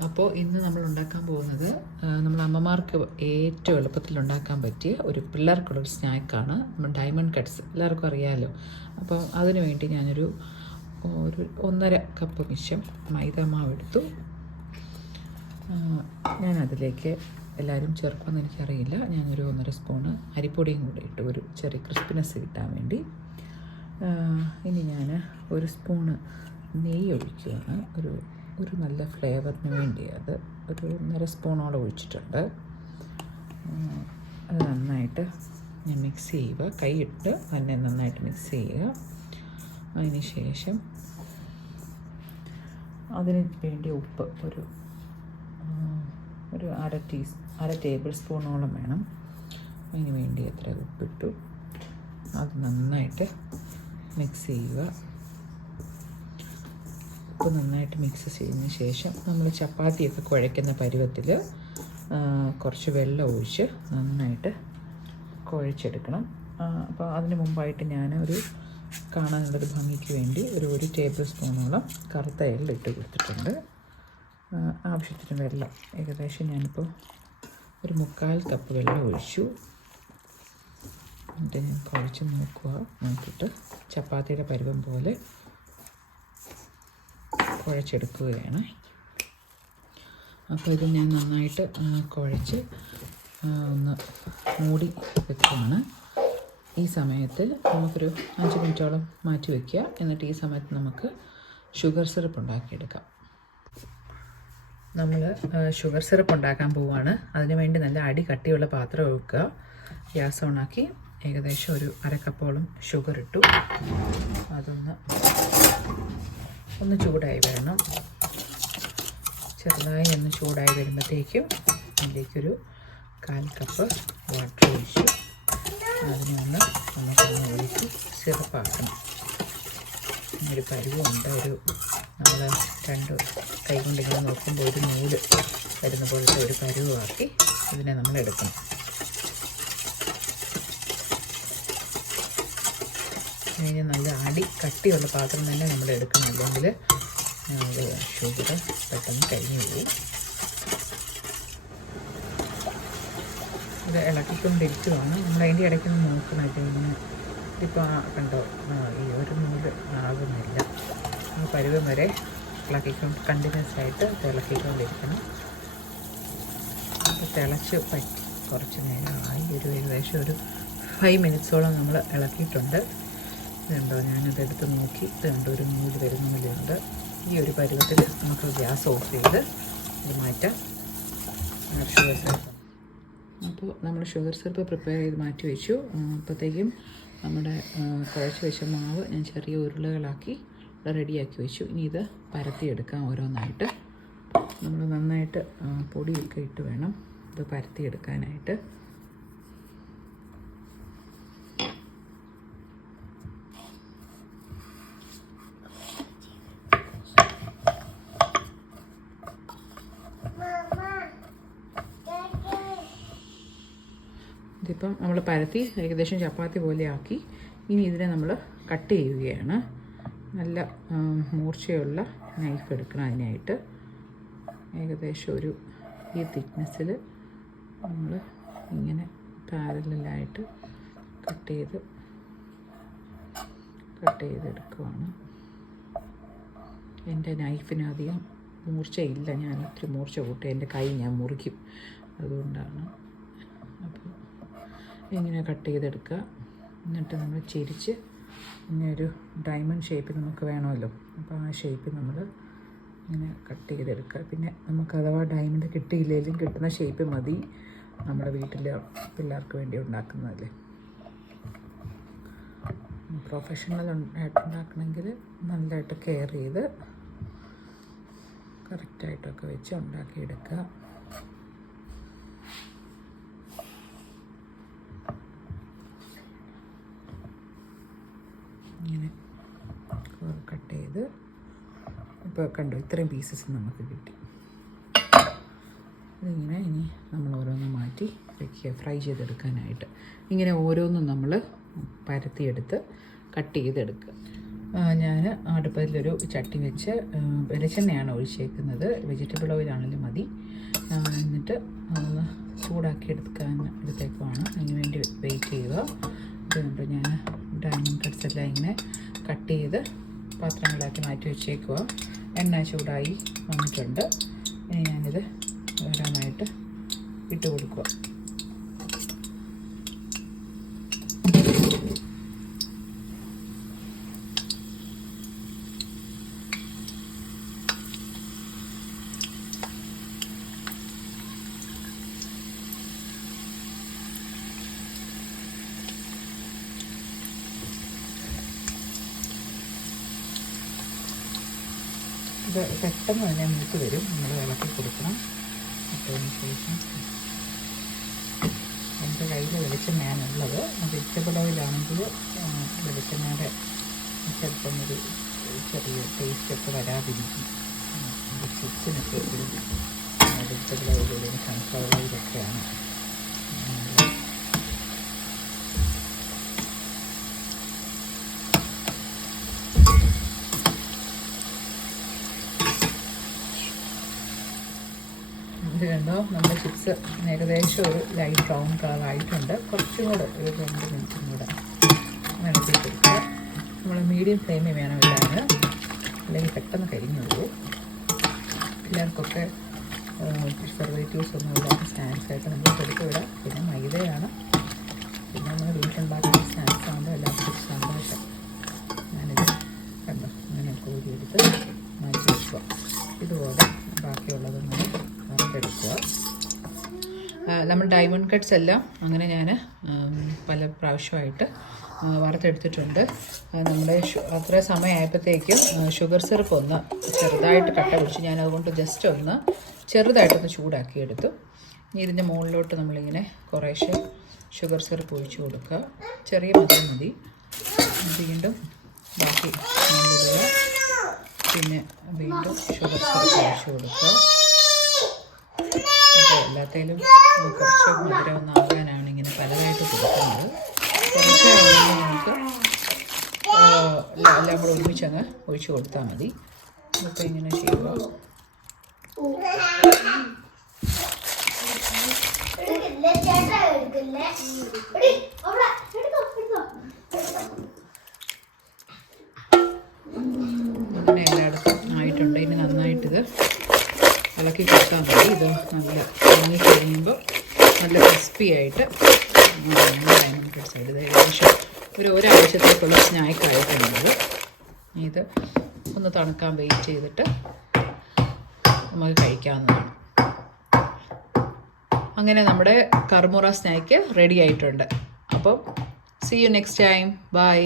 അപ്പോൾ ഇന്ന് നമ്മൾ ഉണ്ടാക്കാൻ പോകുന്നത് നമ്മൾ അമ്മമാർക്ക് ഏറ്റവും എളുപ്പത്തിൽ ഉണ്ടാക്കാൻ പറ്റിയ ഒരു പിള്ളേർക്കുള്ളൊരു സ്നാക്കാണ്. ഡയമണ്ട് കട്ട്സ് എല്ലാവർക്കും അറിയാമല്ലോ അപ്പോൾ അതിനു വേണ്ടി ഞാനൊരു ഒരു ഒന്നര കപ്പ് മിശം മൈദ മാവ് എടുത്തു ഞാനതിലേക്ക് എല്ലാവരും ചേർക്കുമെന്ന് എനിക്കറിയില്ല. ഞാനൊരു ഒന്നര സ്പൂണ് അരിപ്പൊടിയും കൂടെ ഇട്ടു. ഒരു ചെറിയ ക്രിസ്പിനെസ് കിട്ടാൻ വേണ്ടി. ഇനി ഞാൻ ഒരു സ്പൂണ് നെയ്യ് ഒഴിക്കുകയാണ് ഒരു ഒരു നല്ല ഫ്ലേവറിന് വേണ്ടി അത് ഒരു ഒന്നര സ്പൂണോളം ഒഴിച്ചിട്ടുണ്ട്. അത് നന്നായിട്ട് ഞാൻ മിക്സ് ചെയ്യുക. കൈയിട്ട് തന്നെ നന്നായിട്ട് മിക്സ് ചെയ്യുക. അതിന് ശേഷം അതിന് വേണ്ടി ഉപ്പ് ഒരു ഒരു അര ടീ അര ടേബിൾ സ്പൂണോളം വേണം. അതിന് വേണ്ടി എത്ര ഉപ്പിട്ടു. അത് നന്നായിട്ട് മിക്സ് ചെയ്യുക. ഉപ്പ് നന്നായിട്ട് മിക്സ് ചെയ്തതിന് ശേഷം നമ്മൾ ചപ്പാത്തിയൊക്കെ കുഴയ്ക്കുന്ന പരുവത്തിൽ കുറച്ച് വെള്ളം ഒഴിച്ച് നന്നായിട്ട് കുഴച്ചെടുക്കണം. അപ്പോൾ അതിന് മുമ്പായിട്ട് ഞാൻ ഒരു കാണാനുള്ളൊരു ഭംഗിക്ക് വേണ്ടി ഒരു ഒരു ടേബിൾ സ്പൂണോളം കറുത്ത എള്ള ഇട്ട് കൊടുത്തിട്ടുണ്ട്. ആവശ്യത്തിന് വെള്ളം. ഏകദേശം ഞാനിപ്പോൾ ഒരു മുക്കാൽ കപ്പ് വെള്ളം ഒഴിച്ചു. എന്നിട്ട് ഞാൻ കുഴച്ച് നോക്കുക നോക്കിയിട്ട് ചപ്പാത്തിയുടെ പരുവം പോലെ കുഴച്ചെടുക്കുകയാണ്. അപ്പോൾ ഇത് ഞാൻ നന്നായിട്ട് കുഴച്ച് ഒന്ന് മൂടി വെക്കുകയാണ്. ഈ സമയത്ത് നമുക്കൊരു അഞ്ച് മിനിറ്റോളം മാറ്റി വയ്ക്കുക എന്നിട്ട് ഈ സമയത്ത് നമുക്ക് ഷുഗർ സിറപ്പ് ഉണ്ടാക്കിയെടുക്കാം. നമ്മൾ ഷുഗർ സിറപ്പ് ഉണ്ടാക്കാൻ പോവുകയാണ് അതിന് വേണ്ടി നല്ല അടി കട്ടിയുള്ള പാത്രം വെക്കുക ഗ്യാസ് ഓണാക്കി ഏകദേശം ഒരു അരക്കപ്പോളം കപ്പോളം ഷുഗർ ഇട്ടു. അതൊന്ന് ഒന്ന് ചൂടായി വരണം. ചെറുതായി ഒന്ന് ചൂടായി വരുമ്പോഴത്തേക്കും അതിലേക്കൊരു കാൽ കപ്പ് വാട്ടർ ഒഴിച്ചു അതിനെ ഒന്ന് നമുക്കൊന്ന് ഒഴിച്ച് സിറപ്പാക്കണം ഒരു പരുവുണ്ട് ഒരു നമ്മൾ രണ്ട് കൈ കൊണ്ട് നോക്കുമ്പോൾ ഒരു നൂൽ വരുന്ന പോലത്തെ ഒരു പരുവാക്കി ഇതിനെ നമ്മൾ എടുക്കണം അതിന് നല്ല അടി കട്ടിയുള്ള പാത്രം തന്നെ നമ്മൾ എടുക്കണം. അല്ലെങ്കിൽ ഷുഗർ പെട്ടെന്ന് കഴിഞ്ഞു പോകും ഇത് ഇളക്കിക്കൊണ്ടിരിക്കുവാണ്. നമ്മൾ അതിന്റെ ഇടയ്ക്ക് ഒന്ന് നോക്കണം. ഇങ്ങനെ ഇതിപ്പോൾ കണ്ടോ? ഈ ഒരു നൂൽ ആകുന്നില്ല. ആ പരുവം വരെ ഇളക്കിക്കൊണ്ട് കണ്ടിന്യൂസ് ആയിട്ട് തിളക്കിക്കൊണ്ടിരിക്കണം അപ്പോൾ തിളച്ച് പറ്റി കുറച്ച് നേരമായി. ഒരു ഏകദേശം ഒരു ഫൈവ് മിനിറ്റ്സോളം നമ്മൾ ഇളക്കിയിട്ടുണ്ട്. ഇതുണ്ടോ? ഞാനത് എടുത്ത് നോക്കി. ഇതുണ്ട് ഒരു നൂൽ വരുന്ന നൂലുണ്ട് ഈ ഒരു പരുവത്തിൽ നമുക്ക് ഗ്യാസ് ഓഫ് ചെയ്ത് ഇത് മാറ്റാം. Sugar syrup. അപ്പോൾ നമ്മൾ ഷുഗർ സിറപ്പ് പ്രിപ്പയർ ചെയ്ത് മാറ്റി വെച്ചു. അപ്പോഴത്തേക്കും നമ്മുടെ കുഴച്ച് വെച്ച മാവ് ഞാൻ ചെറിയ ഉരുളകളാക്കി റെഡിയാക്കി വെച്ചു. ഇനി ഇത് പരത്തിയെടുക്കാം ഓരോന്നായിട്ട്. നമ്മൾ നന്നായിട്ട് പൊടിയൊക്കെ ഇട്ട് വേണം ഇത് പരത്തിയെടുക്കാനായിട്ട്. ഇതിപ്പം നമ്മൾ പരത്തി ഏകദേശം ചപ്പാത്തി പോലെ ആക്കി. ഇനി ഇതിനെ നമ്മൾ കട്ട് ചെയ്യുകയാണ്. നല്ല മൂർച്ചയുള്ള നൈഫ് എടുക്കണം അതിനായിട്ട്. ഏകദേശം ഒരു ഈ തിക്നെസ്സിൽ നമ്മൾ ഇങ്ങനെ പാരലായിട്ട് കട്ട് ചെയ്ത് കട്ട് ചെയ്തെടുക്കുവാണ്. എന്റെ നൈഫിന് അധികം മൂർച്ചയില്ല. ഞാൻ ഒത്തിരി മൂർച്ച കൂട്ടി എന്റെ കൈ ഞാൻ മുറിക്കും. അതുകൊണ്ടാണ്. അപ്പോൾ ഇങ്ങനെ കട്ട് ചെയ്തെടുക്കുക. എന്നിട്ട് നമ്മൾ ചിരിച്ച് ഇങ്ങനെ ഒരു ഡയമണ്ട് ഷേപ്പിൽ നമുക്ക് വേണമല്ലോ. അപ്പോൾ ആ ഷേപ്പ് നമ്മൾ ഇങ്ങനെ കട്ട് ചെയ്തെടുക്കുക. പിന്നെ നമുക്ക് അഥവാ ഡയമണ്ട് കിട്ടിയില്ലെങ്കിലും കിട്ടുന്ന ഷേപ്പ് മതി. നമ്മുടെ വീട്ടിൽ പിള്ളേർക്ക് വേണ്ടി ഉണ്ടാക്കുന്നതല്ലേ. പ്രൊഫഷണൽ ആയിട്ട് ഉണ്ടാക്കണമെങ്കിൽ നല്ലതായിട്ട് കെയർ ചെയ്ത് കറക്റ്റായിട്ടൊക്കെ വെച്ച് ഉണ്ടാക്കിയെടുക്കുക ഇങ്ങനെ കട്ട് ചെയ്ത് ഇപ്പോൾ കണ്ടു ഇത്രയും പീസസ് നമുക്ക് കിട്ടി. ഇതിങ്ങനെ ഇനി നമ്മൾ ഓരോന്ന് മാറ്റി വയ്ക്കുക ഫ്രൈ ചെയ്തെടുക്കാനായിട്ട്. ഇങ്ങനെ ഓരോന്നും നമ്മൾ പരത്തിയെടുത്ത് കട്ട് ചെയ്തെടുക്കുക. ഞാൻ അടുപ്പത്തിലൊരു ചട്ടി വെച്ച് വെളിച്ചെണ്ണയാണ് ഒഴിച്ചേക്കുന്നത്. വെജിറ്റബിൾ ഓയിലാണെങ്കിലും മതി. എന്നിട്ട് ഒന്ന് ചൂടാക്കി എടുക്കാൻ എടുത്തേക്കുവാണ്. അതിന് വേണ്ടി വെയിറ്റ് ചെയ്യുക. അതുകൊണ്ട് ഞാൻ ഡയമണ്ട് കട്ട്സ് എല്ലാം ഇങ്ങനെ കട്ട് ചെയ്ത് പാത്രങ്ങളാക്കി മാറ്റി വെച്ചേക്കുക എണ്ണ ചൂടായി വന്നിട്ടുണ്ട്. ഇനി ഞാനിത് ഓരോന്നായിട്ട് ഇട്ട് കൊടുക്കുക ഇത് പെട്ടെന്ന് തന്നെ മൂത്ത് വരും. നമ്മൾ ഇളക്കി കൊടുക്കണം. ഇട്ടതിന് ശേഷം എന്റെ കയ്യിൽ വെളിച്ചെണ്ണയാണ് ഉള്ളത് വെജിറ്റബിൾ വെളിച്ചെണ്ണയുടെ ചിലപ്പം ഒരു ചെറിയ ടേസ്റ്റ് ഒക്കെ വരാതിരിക്കും. ചിപ്സിനൊക്കെ ഒരു അല്ലെങ്കിൽ സൺഫ്ലവർ ഓയിലൊക്കെയാണ് ഇത് കണ്ടോ നമ്മുടെ ചിപ്സ് ഏകദേശം ഒരു ലൈറ്റ് ബ്രൗൺ കളർ ആയിട്ടുണ്ട്. കുറച്ചും കൂടെ ഒരു രണ്ട് മിനിറ്റും കൂടെ ഇളക്കി നമ്മൾ മീഡിയം ഫ്ലെയിമിൽ വേണം ഇടാൻ അല്ലെങ്കിൽ പെട്ടെന്ന് കരിഞ്ഞു പോകും പിള്ളേർക്കൊക്കെ പ്രിസർവേറ്റീവ്സ് ഒന്നും ഇല്ലാത്ത സ്നാക്സ് ആയിട്ട് നമ്മൾ കൊടുത്തു വിടാം. പിന്നെ മൈദയാണ്. പിന്നെ നമ്മൾ വീട്ടിലുണ്ടാക്കുന്ന സ്നാക്സ് ആകുമ്പോൾ എല്ലാവർക്കും സന്തോഷം ഞാനിത് കണ്ടോ ഇങ്ങനെ കോരിയെടുത്ത് മാറ്റി വെക്കുക ഇതുപോലെ ബാക്കിയുള്ളത് നമ്മൾ വറുത്തെടുക്കുക ആ, നമ്മൾ ഡയമണ്ട് കട്ട്സ് എല്ലാം അങ്ങനെ ഞാൻ പല പ്രാവശ്യമായിട്ട് വറുത്തെടുത്തിട്ടുണ്ട്. നമ്മുടെ അത്ര സമയമായപ്പോഴത്തേക്കും ഷുഗർ സിറപ്പ് ഒന്ന് ചെറുതായിട്ട് കട്ട പിടിച്ച് ഞാൻ അതുകൊണ്ട് ജസ്റ്റ് ഒന്ന് ചെറുതായിട്ടൊന്ന് ചൂടാക്കി എടുത്തു ഇനി ഇതിന്റെ മുകളിലോട്ട് നമ്മളിങ്ങനെ കുറേശ്ശെ ഷുഗർ സിറപ്പ് ഒഴിച്ചു കൊടുക്കുക. ചെറിയ മധുരം മതി. വീണ്ടും ബാക്കി പിന്നെ വീണ്ടും ഷുഗർ സിറപ്പ് ഒഴിച്ചു കൊടുക്കുക. അപ്പോൾ എല്ലാത്തേലും കുറച്ച് മധുരം ഒന്ന് ആകാനാണ് ഇങ്ങനെ പലതായിട്ട് കൊടുക്കുന്നത്. കുറച്ച് നമുക്ക് എല്ലാം കൂടെ ഒരുമിച്ച് അങ്ങ് ഒഴിച്ചു കൊടുത്താൽ മതി. അപ്പോൾ ഇങ്ങനെ ചെയ്യുക എടുക്കില്ലേ ഇളക്കി കൊടുത്താൽ മതി ഇത് നല്ല ഉണങ്ങി കഴിയുമ്പോൾ നല്ല ക്രിസ്പി ആയിട്ട് സൈഡ് ഏകദേശം ഒരു ഒരാഴ്ചത്തേക്കുള്ള സ്നാക്ക് ആയിട്ടുണ്ട് ഇത്. ഒന്ന് തണുക്കാൻ വെയിറ്റ് ചെയ്തിട്ട് നമുക്ക് കഴിക്കാവുന്നതാണ്. അങ്ങനെ നമ്മുടെ കർമുറ സ്നാക്ക് റെഡി ആയിട്ടുണ്ട്. അപ്പം see you next time bye